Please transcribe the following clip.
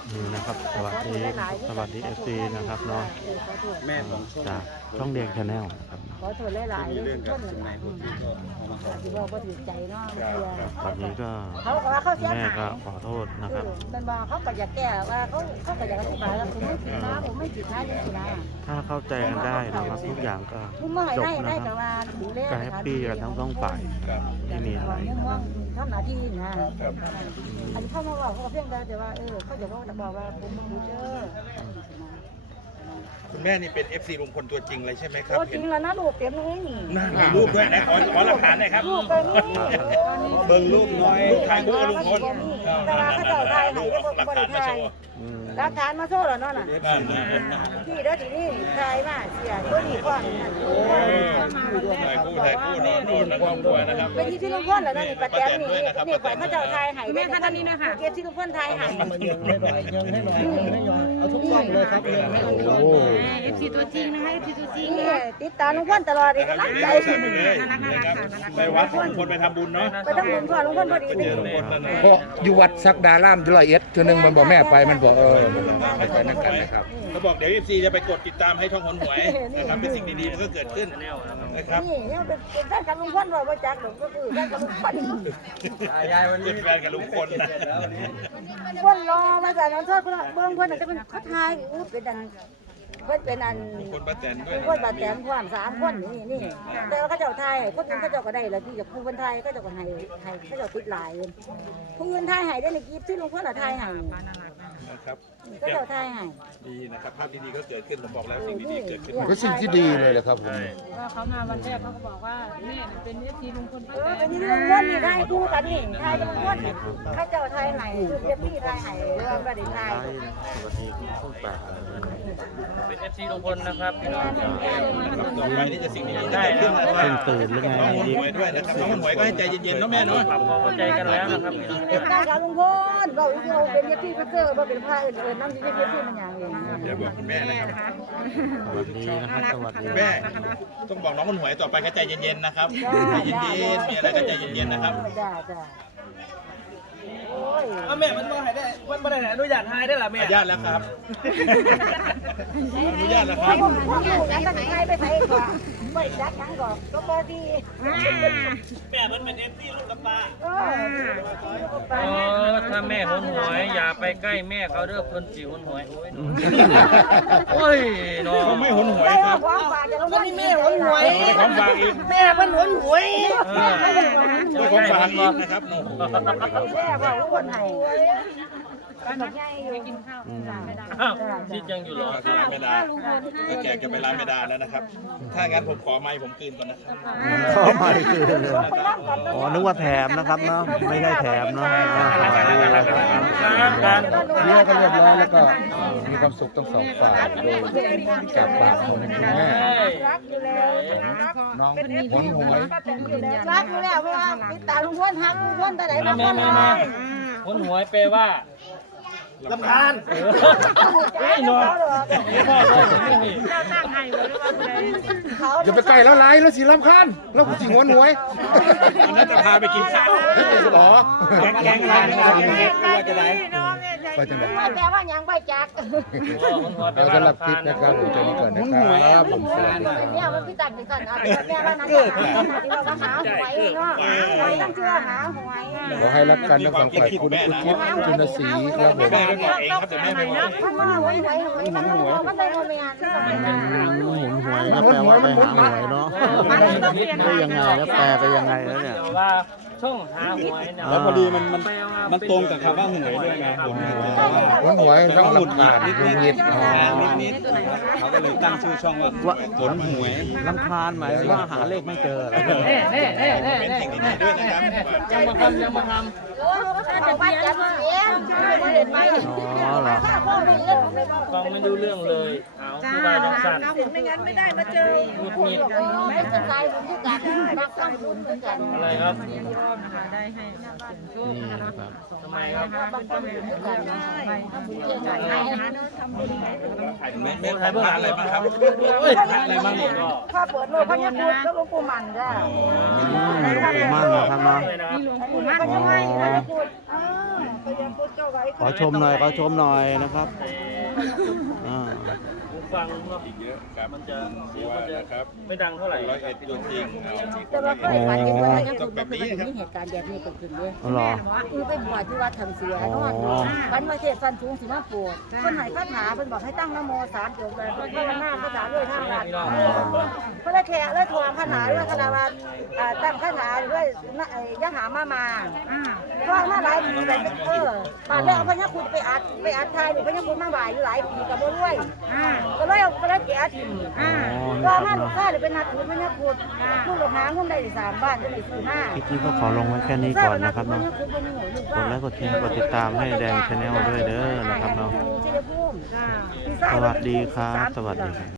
นี่นะครับสวัสดีเอฟซีนะครับเนาะแม่ของจากช่องเดียงชาแนลนะครับขอโทษหลายๆเลยทุกคนเลยที่ว่าบ่ถือใจเนาะวันนี้ก็เขาก็ว่าเขาเสียแม่หายก็ขอโทษนะครับเป็นว่าเขาก็อยากแก้ว่าเขาก็อยากอธิบายว่าผมไม่ผิดนะผมไม่ผิดนะนี่นะถ้าเข้าใจกันได้นะครับทุกอย่างก็มุมมองจบได้นะได้คแต่รับว่าดูแลก็แฮปปี้กันทั้งสองฝ่ายไม่มีอะไรมุมนะมคอรังบทำหน้าที่นะอันนี้เขามาบอกเขาเพียงแต่ว่าเขาจะบอกว่าผมไม่รู้เด้อคุณแม่นี่เป็น FC ลุงพลตัวจริงเลยใช่ไหมครับโอ้จริงแล้วนะลูกเต็มเลยนี่น่ามีรูปด้วยนะขอหลักฐานหน่อยครับลูกเป็นนี่เบิ่งรูปน้อยรูปถ่ายคู่กับลุงพลแต่ว่าเขาเจ้าไทยไหนได้บริไทยอืมรักฐานมาโซ่แล้วเนาะน่ะที่เด้อที่นี่ไทยมาเสียตัวนี้ก่อนถ่ายคู่นอนนู่นนะครับครัวนะครับเป็นที่ลุงพ่นแล้วนั่นนี่ป้าแตนนี่ก่อนเขาเจ้าไทยไหแม่ท่านนี้นะคะเก็บที่ลุงพ่นไทยไหยังให้หน่อยเอาทุกกล้องเลยครับยังให้โอ้เอฟซีตัวจริงนะคะเอฟซีตัวจริงนี่ติดตามลุงพ่นตลอดเลยกำลังใจไปวัดลุงพลไปทำบุญเนาะไปต้องลุงพ่นลุงพ่นพอดีเจอลุงพลแล้วนะเพราะอยู่วัดสักดาราม101เทื่อนึงมันบอกแม่ไปมันบอกไปไปนั่นกันนะครับเขาบอกเดี๋ยว FC จะไปกดติดตามให้ช่องหนหวยนะครับเป็นสิ่งดีๆมันก็เกิดขึ้นนะครับนี่เนี่ยเป็นแฟนกับลุงพ่นว่าจักหรอกก็คือแฟนกับลุงพ่นเป็นแฟนกับลุงพลนะพ่นรอมาจากนั้นโทษเบื้องพ่นจะเป็นเขาทายเป็นอันเป็นอันคนป้าแตนด้วยคนบาดแผลความ3 คนนี่แต่ว่าเขาเจ้าไทยคนอื่นเขาเจ้าก็ได้แล้วที่จากผู้คนไทยก็เจ้าก็ให้เขาเจ้าติดหลายผู้อื่นไทยให้ได้ในกีบที่ลุงพ่นไทยให้นะครับก็เจ้าไทยให้ดีนะครับภาพดีๆก็เกิดขึ้นผมบอกแล้วสิ่งดีๆเกิดขึ้นก็สิ่งที่ดีเลยแหละครับผมว่าเขามาวันแรกเขาก็บอกว่าแม่เป็นเอฟซีลุงพลป้าแตเป็นนที่ลุงพ่นนี่ได้คู่กันนี่ไทยลุงพ่นเขาเจ้าไทยให้เรียบพี่ไทยให้เรื่องประเด็นไทยสวัสดีคุณผู้ป่าเป็นเอฟซีลุงพลนะครับพี่น้องต่อไปนี่จะสิ่งดีๆได้ขึ้นนะคเพิ่รับงตื่นหรือไงน้องหอีกวยด้วยนะครับน้องหวยก็ให้ใจเย็นๆเนาะแม่เนาะปรับความเข้าใจกันแล้วนะครับพี่น้องติดได้กับลุงพ่นเราอีกเราเป็นเรียบพี่เจอว่าเป็นพระอื่นๆน้ำที่เรียบพี่มันอย่างเองอย่าบอกคุณแม่นะครับสวัสดีนะครับสวัสดีคุณแม่ต้องบอกน้องหวยต่อไปก็ใจเย็นๆนะครับใจเย็นๆมีอะไรก็ใจเย็นๆนะครับจ้าโอ้ยแม่มันมาให้ได้มันมาได้อนุญาตให้ได้หรอแม่อนุญาตแล้วครับอนุญาตแล้วคพรับวกอยู่นั้นตั้งใจไปไทยก่อนบริจาคยังก่อนก็พอดีแม่มันเป็นเอฟซีลูกกับป้าไปถ้าแม่หนหวยอย่าไปใกล้แม่เขาเด้อเพิ่นสิหนหวยโอ้ยน้องเขาไม่หนหวยได้คว่ารับความฝากจะลงที่แม่หนหวยได้ของฝากอีกแม่มันหนหวยได้ของฝากอีกนะครับโอ้โหแม่ว่าคนไทยอ้าวชิดยังอยู่เหรอร้านไม่ได้ถ้าแขกจะไปร้านไม่ได้แล้วนะครับ ถ้างั้นผมขอไม้ผมคืนก่อนนะครับเข้ามาคืออ๋อนึกว่าแถมนะครับเนาะไม่ได้แถมเนาะเรียกกันเรียบร้อยแล้วก็มีความสุขทั้งสองฝ่ายโดยจากปากของคุณแม่รักอยู่แล้วน้องหวนหวยรักอยู่แล้วเพราะว่าติดตาลุงพ่นฮักลุงพ่นแต่ไหนมาพ่นเลยหนหวยแปลว่าลำคาญเฮ้ยนอนพ่อพ่อไม่มีเราตั้งให้ไว้ว่าผู้ใดอย่าไปใกล้แล้วไล่แล้วสิรำคาญแล้วกูสิหวนหวยอันนั้นจะพาไปกินข้าวหรอแกงร้านไม่ได้กินเล็กว่าจะได้ไปจังไหนว่าแต่ว่ายังใบจักหนหวยแปลเราว่าสำหรับคลิปนะครับผมจะนี้ก่อนนะครับผมสวัสดีครับเนี่ยมันพี่ตัดไปก่อนเอาแม่ว่านั่นที่เราหาหวยเนาะหวยต้องเชื่อหาหวยขอให้รักกันทั้งสองฝ่ายคุณอุทิศจุนศรีครับผมแม่ไม่บอกเองครับเดี๋ยวแม่ไม่บอกท่านว่าหวยมันได้โมเมนต์หมุนหวยนะแปลว่าไปหาหวยเนาะได้ยังไงแล้วแปลไปยังไงแล้วเนี่ยว่าช่องหาหวยเนี่ยแล้วพอดีมันตรงกับคำว่าหวยด้วยไงผมหวนหวยทั้งหลับขาดนิดนิดนิดเขาก็เลยตั้งชื่อช่องว่าหนหวยลำคาญหมายว่าหาเลขไม่เจออะไรเป็นสิ่งดีๆด้วยนะครับยังมาทำยังมาทจะไปจับเสียไม่เห็นไหมอ๋อเหรอพ่อไม่เล่นำฟังไม่ดูเรื่องเลยเอาผู้ใดจังสั่นไม่งั้นไม่ได้มาเจอหงุดหงิดไม่สนใจผมทุกการรักต้องคุณทุกการอะไรครับนะคะได้ให้เสียงโชคนี่นะคะนะครับทำไมครับต้องคุณทุกการไปทำบุญเกี่ยวกับอะไรนะทำบุญแม่ทานอะไรบ้างครับทานอะไรบ้างเนี่ยข้าเปิดโลกพญาพุทธก็หลวงปู่มันจ้ะหลวงปู่มั่นนะครับเนาะเลยนะครับหลวงปู่มั่นพญาไม้พญาพุทธขอชมหน่อยขอชมหน่อยนะครับอ่าหูฟังเนาะมันจะเสียงมันจะไม่ดังเท่าไหร่ร้อยเอ็ดตัวจริงแต่ว่าเคยฝันเห็นว่ายังคุณบ่เคยมีเหตุการณ์แบบนี้เกิดขึ้นเลยเอาเหรอไปบวชที่วัดทำเสือนอนฝันว่าเทศฟันสูงสิมาปวดคนไหนคาถาเพิ่นบอกให้ตั้งนะโม3จบเลยเพิ่นภาวนาคาถาด้วยทางวัดเพิ่นเลยแขกเลยถวงคาถาด้วยคาถาว่าตั้งคาถาด้วยยะหามาเพราะมาหลายปีแบบป่านแล้วพญาคุณไปอัดทายหรือพญาคุณมาบ่ายอยู่หลายปีก็บ่รวยก็เลยเอาไปแล้วแกะถิ่มก็มาลูกค้าเลยเป็นนัดถือพญาคุณผู้หลงหาเงินได้3บ้านก็เลยซื้อมาคลิปนี้ก็ขอลงไว้แค่นี้ก่อนนะครับเนาะกดไลค์กดแชร์กดติดตามให้แดงชาแนลด้วยเด้อนะครับเนาะสวัสดีครับสวัสดีครับ